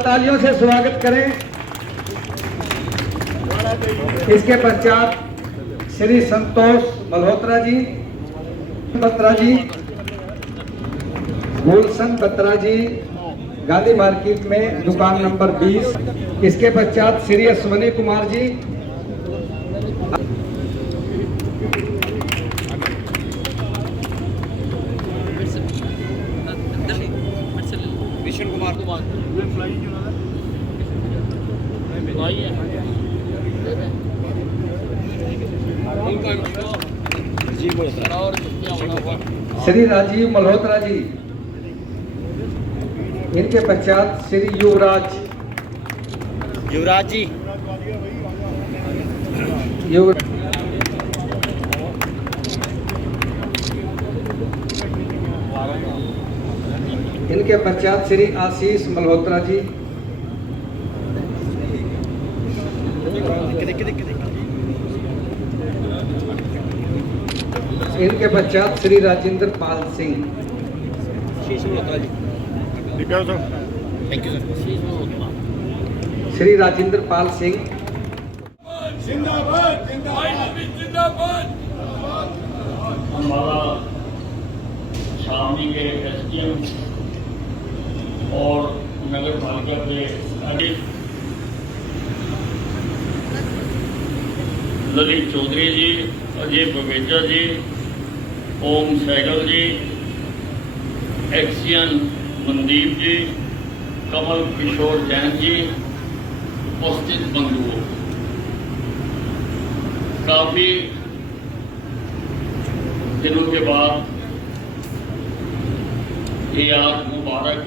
तालियों से स्वागत करें। इसके पश्चात श्री संतोष मल्होत्रा जी, बत्रा जी, गुलशन बत्रा जी, गांधी मार्केट में दुकान नंबर 20। इसके पश्चात श्री अश्वनी कुमार जी, विष्णु कुमार श्री राजीव मल्होत्रा जी। इनके पश्चात श्री युवराज जी इनके पश्चात श्री आशीष मल्होत्रा जी। इनके पश्चात Shri Rajendra Pal Singh. Thank you sir. Shri Rajendra Pal Singh. जिंदाबाद जिंदाबाद। हमारा शामली के एसडीएम और नगर पालिका के अधिक ललित चौधरी जी, अजय बवेजा जी, ओम सहगल जी, एक्सियन मनदीप जी, कमल किशोर जैन जी, उपस्थित बंधुओं, काफी दिनों के बाद ये आज मुबारक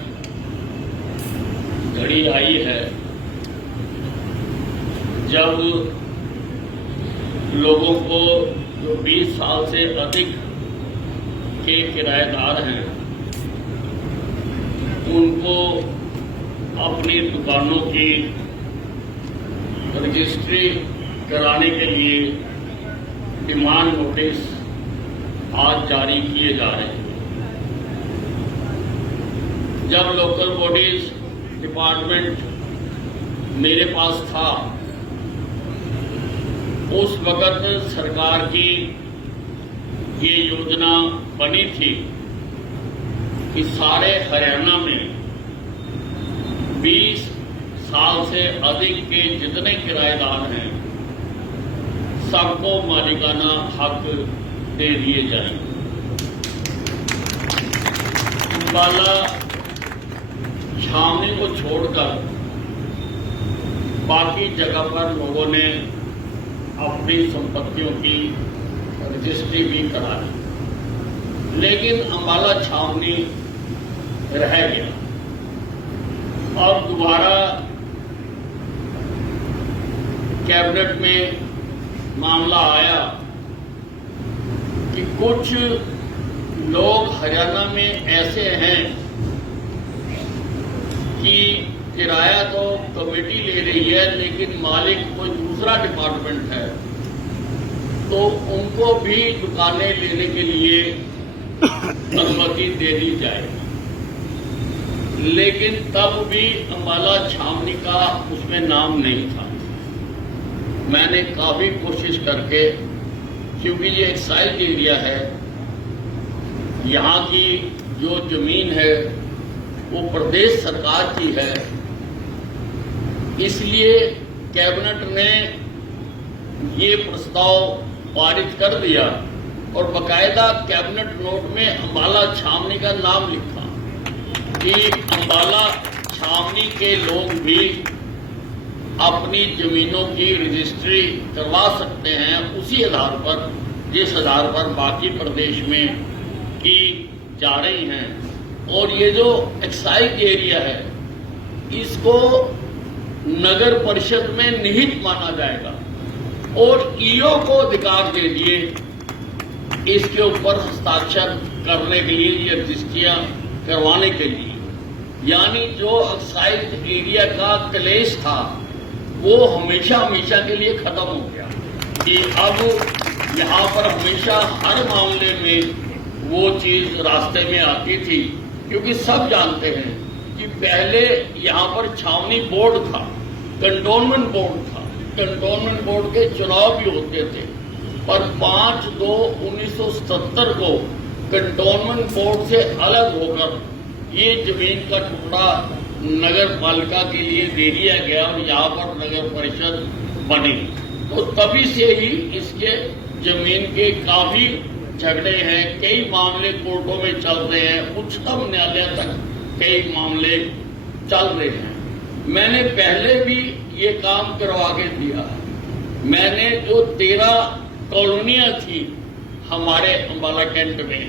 घड़ी आई है जब लोगों को जो 20 साल से अधिक के किराएदार हैं उनको अपनी दुकानों की रजिस्ट्री कराने के लिए डिमांड नोटिस आज जारी किए जा रहे हैं। जब लोकल बॉडीज डिपार्टमेंट मेरे पास था उस वक्त सरकार की ये योजना बनी थी कि सारे हरियाणा में 20 साल से अधिक के जितने किराएदार हैं सबको मालिकाना हक दे दिए जाएंगे। अंबाला छावनी को छोड़कर बाकी जगह पर लोगों ने अपनी संपत्तियों की रजिस्ट्री भी करा ली, लेकिन अंबाला छावनी रह गया। अब दोबारा कैबिनेट में मामला आया कि कुछ लोग हरियाणा में ऐसे हैं कि किराया तो कमेटी ले रही है लेकिन मालिक कोई दूसरा डिपार्टमेंट है, तो उनको भी दुकानें लेने के लिए अनुमति दे दी जाए। लेकिन तब भी अंबाला छावनी का उसमें नाम नहीं था। मैंने काफी कोशिश करके, क्योंकि ये एक्साइज एरिया है, यहाँ की जो जमीन है वो प्रदेश सरकार की है, इसलिए कैबिनेट ने ये प्रस्ताव पारित कर दिया और बकायदा कैबिनेट नोट में अंबाला छावनी का नाम लिखा कि अंबाला छावनी के लोग भी अपनी जमीनों की रजिस्ट्री करवा सकते हैं उसी आधार पर जिस आधार पर बाकी प्रदेश में की जा रही हैं। और ये जो एक्साइज एरिया है इसको नगर परिषद में निहित माना जाएगा और ईओ को अधिकार दे दिए इसके ऊपर हस्ताक्षर करने के लिए, ये रजिस्ट्रियां करवाने के लिए। यानी जो एक्साइज एरिया का क्लेश था वो हमेशा हमेशा के लिए खत्म हो गया कि अब यहाँ पर हमेशा हर मामले में वो चीज रास्ते में आती थी, क्योंकि सब जानते हैं कि पहले यहाँ पर छावनी बोर्ड था, कंटोनमेंट बोर्ड था। कंटोनमेंट बोर्ड के चुनाव भी होते थे, पर 5/2/1970 को कंटोनमेंट बोर्ड से अलग होकर ये जमीन का टुकड़ा नगर पालिका के लिए दे दिया गया और यहाँ पर नगर परिषद बनी। तो तभी से ही इसके जमीन के काफी झगड़े हैं, कई मामले कोर्टों में चल रहे हैं, उच्चतम न्यायालय तक कई मामले चल रहे हैं। मैंने पहले भी ये काम करवा के दिया। मैंने जो 13 कॉलोनियां थी हमारे अंबाला कैंट में,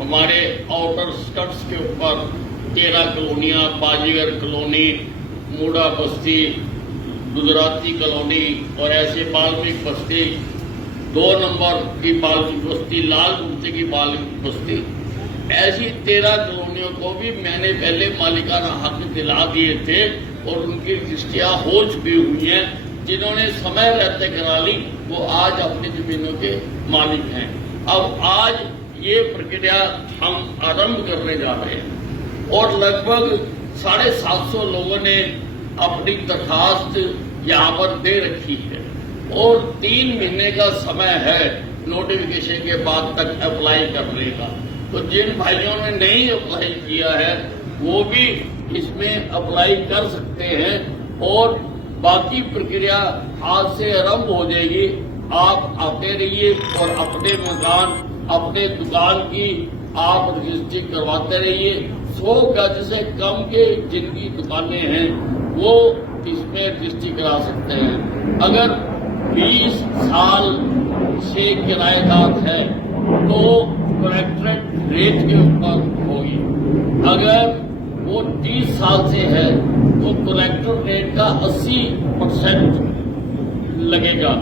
हमारे आउटर स्कर्ट्स के ऊपर 13 कॉलोनियां, बाजीगर कॉलोनी, मूड़ा बस्ती, गुजराती कॉलोनी और ऐसे बाल्मीक बस्ती, 2 नंबर की बाल्मीक बस्ती, लाल कुर्ते की बाल्मीक बस्ती, ऐसी 13 कॉलोनियों को भी मैंने पहले मालिकाना हक दिला दिए थे और उनकी रजिस्ट्रियां हो चुकी हुई हैं। जिन्होंने समय रहते करा ली वो आज अपनी जमीनों के मालिक हैं। अब आज ये प्रक्रिया हम आरंभ करने जा रहे हैं और लगभग 750 लोगों ने अपनी दरखास्त यहाँ पर दे रखी है और 3 महीने का समय है नोटिफिकेशन के बाद तक अप्लाई करने का। तो जिन भाइयों ने नहीं अप्लाई किया है वो भी इसमें अप्लाई कर सकते हैं और बाकी प्रक्रिया आज से आरंभ हो जाएगी। आप आते रहिए और अपने मकान, अपने दुकान की आप रजिस्ट्री करवाते रहिए। 100 गज से कम के जिनकी दुकानें हैं वो इसमें रजिस्ट्री करा सकते हैं। अगर 20 साल से किराएदार है तो कलेक्ट्रेट रेट के ऊपर होगी। अगर वो 30 साल से है तो कलेक्टर रेट का 80% लगेगा।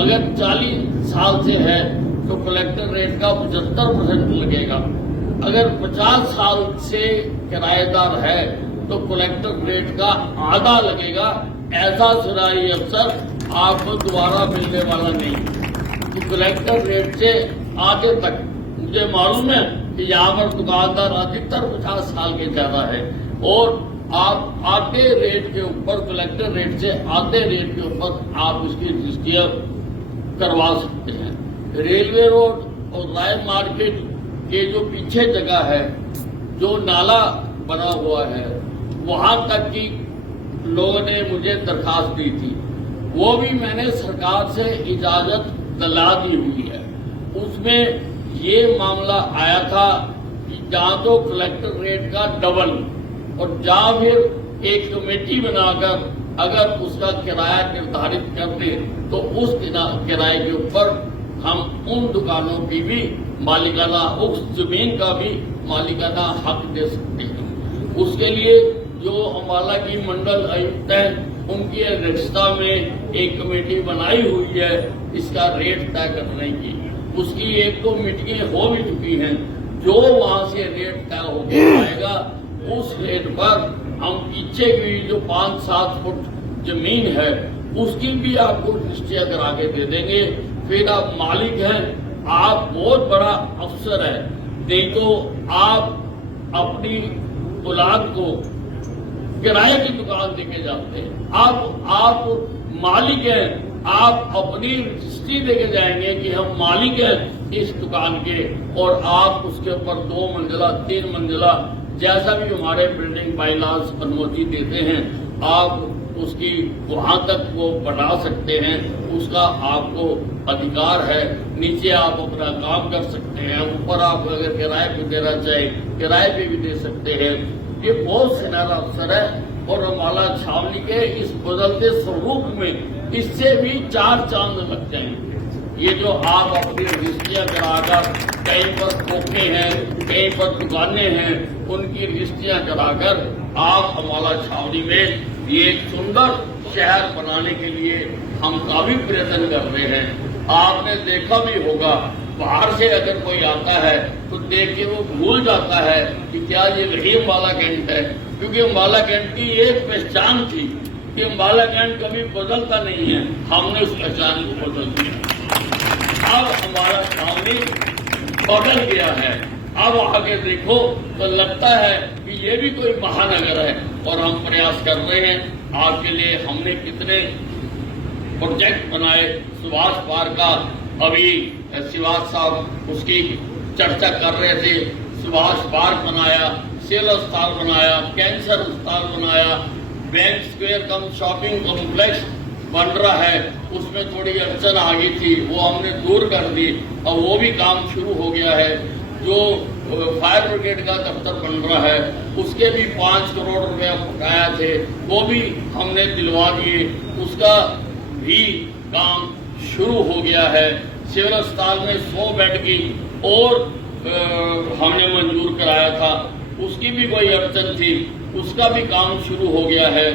अगर 40 साल से है तो कलेक्टर रेट का 75% लगेगा। अगर 50 साल से किराएदार है तो कलेक्टर रेट का आधा लगेगा। ऐसा सरकारी अफसर आपको दोबारा मिलने वाला नहीं कि कलेक्टर रेट से आगे तक। मुझे मालूम है कि यहाँ पर दुकानदार अधिकतर 50 साल के ज्यादा है और आप आधे रेट के ऊपर, कलेक्टर रेट से आधे रेट के ऊपर आप इसकी रजिस्ट्रियां करवा सकते हैं। रेलवे रोड और राय मार्केट के जो पीछे जगह है, जो नाला बना हुआ है, वहां तक की लोगों ने मुझे दरखास्त दी थी। वो भी मैंने सरकार से इजाजत दिला दी हुई है। उसमें ये मामला आया था कि जहां तो कलेक्टर रेट का डबल और जहां फिर एक कमेटी बनाकर अगर उसका किराया निर्धारित कर दे तो उस किराए के ऊपर हम उन दुकानों की भी मालिकाना, उस जमीन का भी मालिकाना हक दे सकते हैं। उसके लिए जो अंबाला की मंडल आयुक्त है उनकी अध्यक्षता में एक कमेटी बनाई हुई है इसका रेट तय करने की। उसकी 1-2 मीटिंगें हो भी चुकी हैं। जो वहां से रेट तय हो जाएगा उस रेट पर हम पीछे की जो 5-7 फुट जमीन है उसकी भी आपको रजिस्ट्रियां करा के दे देंगे। फिर आप मालिक हैं, आप बहुत बड़ा अफसर है। नहीं तो आप अपनी औलाद को किराए की दुकान देके जाते हैं। आप मालिक हैं, आप अपनी रजिस्ट्री लेके जाएंगे कि हम मालिक हैं इस दुकान के और आप उसके ऊपर 2 मंजिला 3 मंजिला जैसा भी हमारे बिल्डिंग बाइलॉज अनुमति देते हैं आप उसकी वहां तक वो बढ़ा सकते हैं। उसका आपको अधिकार है। नीचे आप अपना काम कर सकते हैं, ऊपर आप अगर किराए पे देना चाहें किराए पे भी दे सकते हैं। ये बहुत सुनहरा अवसर है और अंबाला छावनी के इस बदलते स्वरूप में इससे भी 4 चांद लग जाएंगे। ये जो आप अपनी रजिस्ट्रियां कराकर कहीं पर खोखे हैं, कहीं पर दुकानें हैं, उनकी रजिस्ट्रियां कराकर आप अंबाला छावनी में ये एक सुंदर शहर बनाने के लिए हम काफी प्रयत्न कर रहे हैं। आपने देखा भी होगा बाहर से अगर कोई आता है तो देख के वो भूल जाता है कि क्या ये वही अंबाला कैंट है, क्योंकि अंबाला कैंट की एक पहचान थी कि अंबाला कैंट कभी बदलता नहीं है। हमने उस पहचान को बदल दिया। अब हमारा छावनी बदल गया है अब आगे देखो तो लगता है कि ये भी कोई महानगर है और हम प्रयास कर रहे हैं। आपके लिए हमने कितने प्रोजेक्ट बनाए। सुभाष पार्क का अभी शिवाज साहब उसकी चर्चा कर रहे थे। सुभाष पार्क बनाया, सिविल अस्पताल बनाया, कैंसर अस्पताल बनाया, बैंक स्क्वायर कम शॉपिंग कॉम्प्लेक्स बन रहा है। उसमें थोड़ी अड़चन आ गई थी, वो हमने दूर कर दी और वो भी काम शुरू हो गया है। जो फायर ब्रिगेड का दफ्तर बन रहा है उसके भी 5 करोड़ रुपया बकाया थे, वो भी हमने दिलवा दिए, उसका भी काम शुरू हो गया है। सिविल अस्पताल में 100 बेड की और हमने मंजूर कराया था, उसकी भी कोई अड़चन थी, उसका भी काम शुरू हो गया है।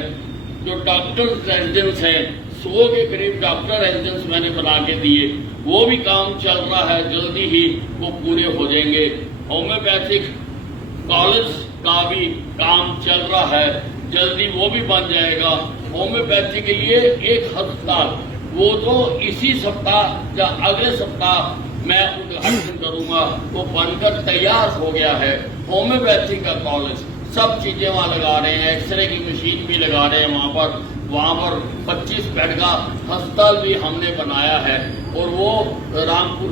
जो डॉक्टर रेजिडेंस है 100 के करीब डॉक्टर रेजिडेंस मैंने बना के दिए, वो भी काम चल रहा है, जल्दी ही वो पूरे हो जाएंगे। होम्योपैथिक कॉलेज का भी काम चल रहा है, जल्दी वो भी बन जाएगा। होम्योपैथी के लिए एक अस्पताल वो तो इसी सप्ताह या अगले सप्ताह मैं उद्घाटन करूंगा, वो बनकर तैयार हो गया है। होम्योपैथी का कॉलेज सब चीजें वहां लगा रहे हैं, एक्सरे की मशीन भी लगा रहे हैं वहां पर 25 बेड का अस्पताल भी हमने बनाया है और वो रामपुर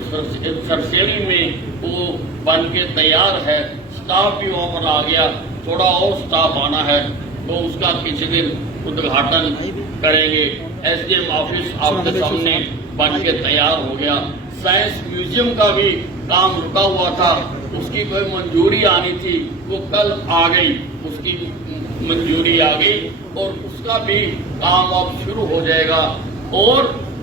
सरसेली में वो बन के तैयार है। स्टाफ भी वहां पर आ गया, थोड़ा और स्टाफ आना है तो उसका किसी दिन उद्घाटन करेंगे। एसडीएम ऑफिस आपके सामने बन के तैयार हो गया। साइंस म्यूजियम का भी काम रुका हुआ था, उसकी कोई मंजूरी आनी थी, वो कल आ गई, उसकी मंजूरी आ गई और उसका भी काम अब शुरू हो जाएगा। और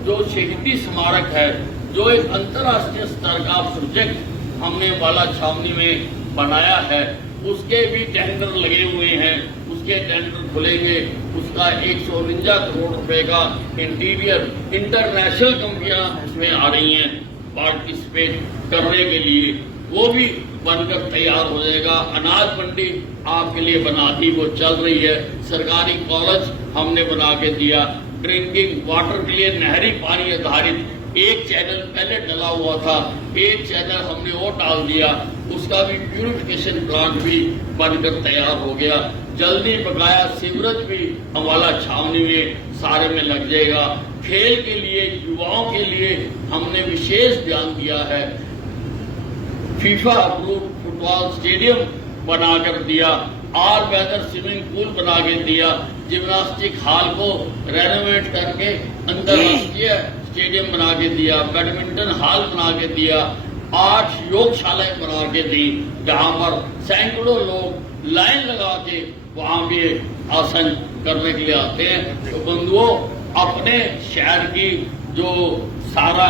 जो शहीदी स्मारक है, जो एक अंतर्राष्ट्रीय स्तर का प्रोजेक्ट हमने बाला छावनी में बनाया है, उसके भी टेंडर लगे हुए हैं, उसके टेंडर खुलेंगे। उसका 149 करोड़ रुपए का इंटरनेशनल कंपनियां इसमें आ रही हैं पार्टिसिपेट करने के लिए, वो भी बनकर तैयार हो जाएगा। अनाज मंडी आपके लिए बना दी, वो चल रही है। सरकारी कॉलेज हमने बना के दिया। ड्रिंकिंग वाटर के लिए नहरी पानी आधारित एक चैनल पहले डला हुआ था, एक चैनल हमने वो डाल दिया, उसका भी प्यूरिफिकेशन प्लांट भी बनकर तैयार हो गया। जल्दी बकाया सीवरेज भी अम्बाला छावनी में सारे में लग जाएगा। खेल के लिए, युवाओं के लिए हमने विशेष ध्यान दिया है। फीफा अप्रूव फुटबॉल स्टेडियम बनाकर दिया, ऑल वेदर स्विमिंग पूल बना के दिया, जिम्नास्टिक हॉल को रेनोवेट करके अंतरराष्ट्रीय स्टेडियम बना के दिया, बैडमिंटन हॉल बना के दिया, 8 योगशालाएं बना के दी, जहां पर सैकड़ों लोग लाइन लगा के वहां भी आसन करने के लिए आते हैं। तो बंधुओं, अपने शहर की जो सारा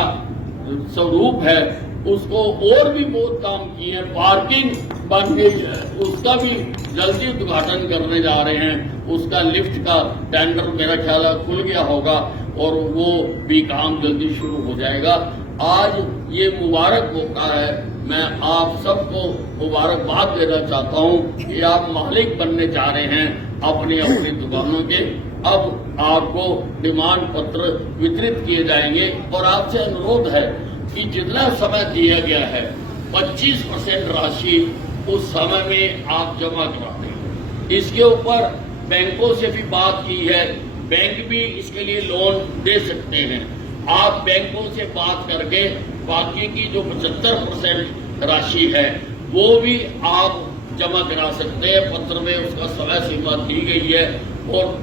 स्वरूप है उसको और भी बहुत काम किए हैं। पार्किंग बन गई है, उसका भी जल्दी उद्घाटन करने जा रहे हैं। उसका लिफ्ट का टेंडर मेरा ख्याल है खुल गया होगा और वो भी काम जल्दी शुरू हो जाएगा। आज ये मुबारक मौका है, मैं आप सबको मुबारकबाद देना चाहता हूँ कि आप मालिक बनने जा रहे हैं अपनी अपनी दुकानों के। अब आपको डिमांड पत्र वितरित किए जाएंगे और आपसे अनुरोध है कि जितना समय दिया गया है 25% राशि उस समय में आप जमा करा दें। इसके ऊपर बैंकों से भी बात की है, बैंक भी इसके लिए लोन दे सकते हैं। आप बैंकों से बात करके बाकी की जो 75% राशि है वो भी आप जमा करा सकते हैं। पत्र में उसका समय सीमा दी गई है और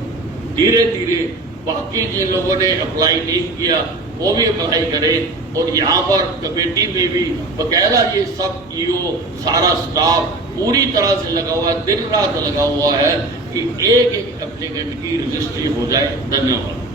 धीरे धीरे बाकी जिन लोगों ने अप्लाई नहीं किया वो भी अप्लाई करें। और यहाँ पर कमेटी में भी बकायदा ये सब ईओ सारा स्टाफ पूरी तरह से लगा हुआ है, दिन रात लगा हुआ है कि एक एक एप्लीकेंट की रजिस्ट्री हो जाए। धन्यवाद।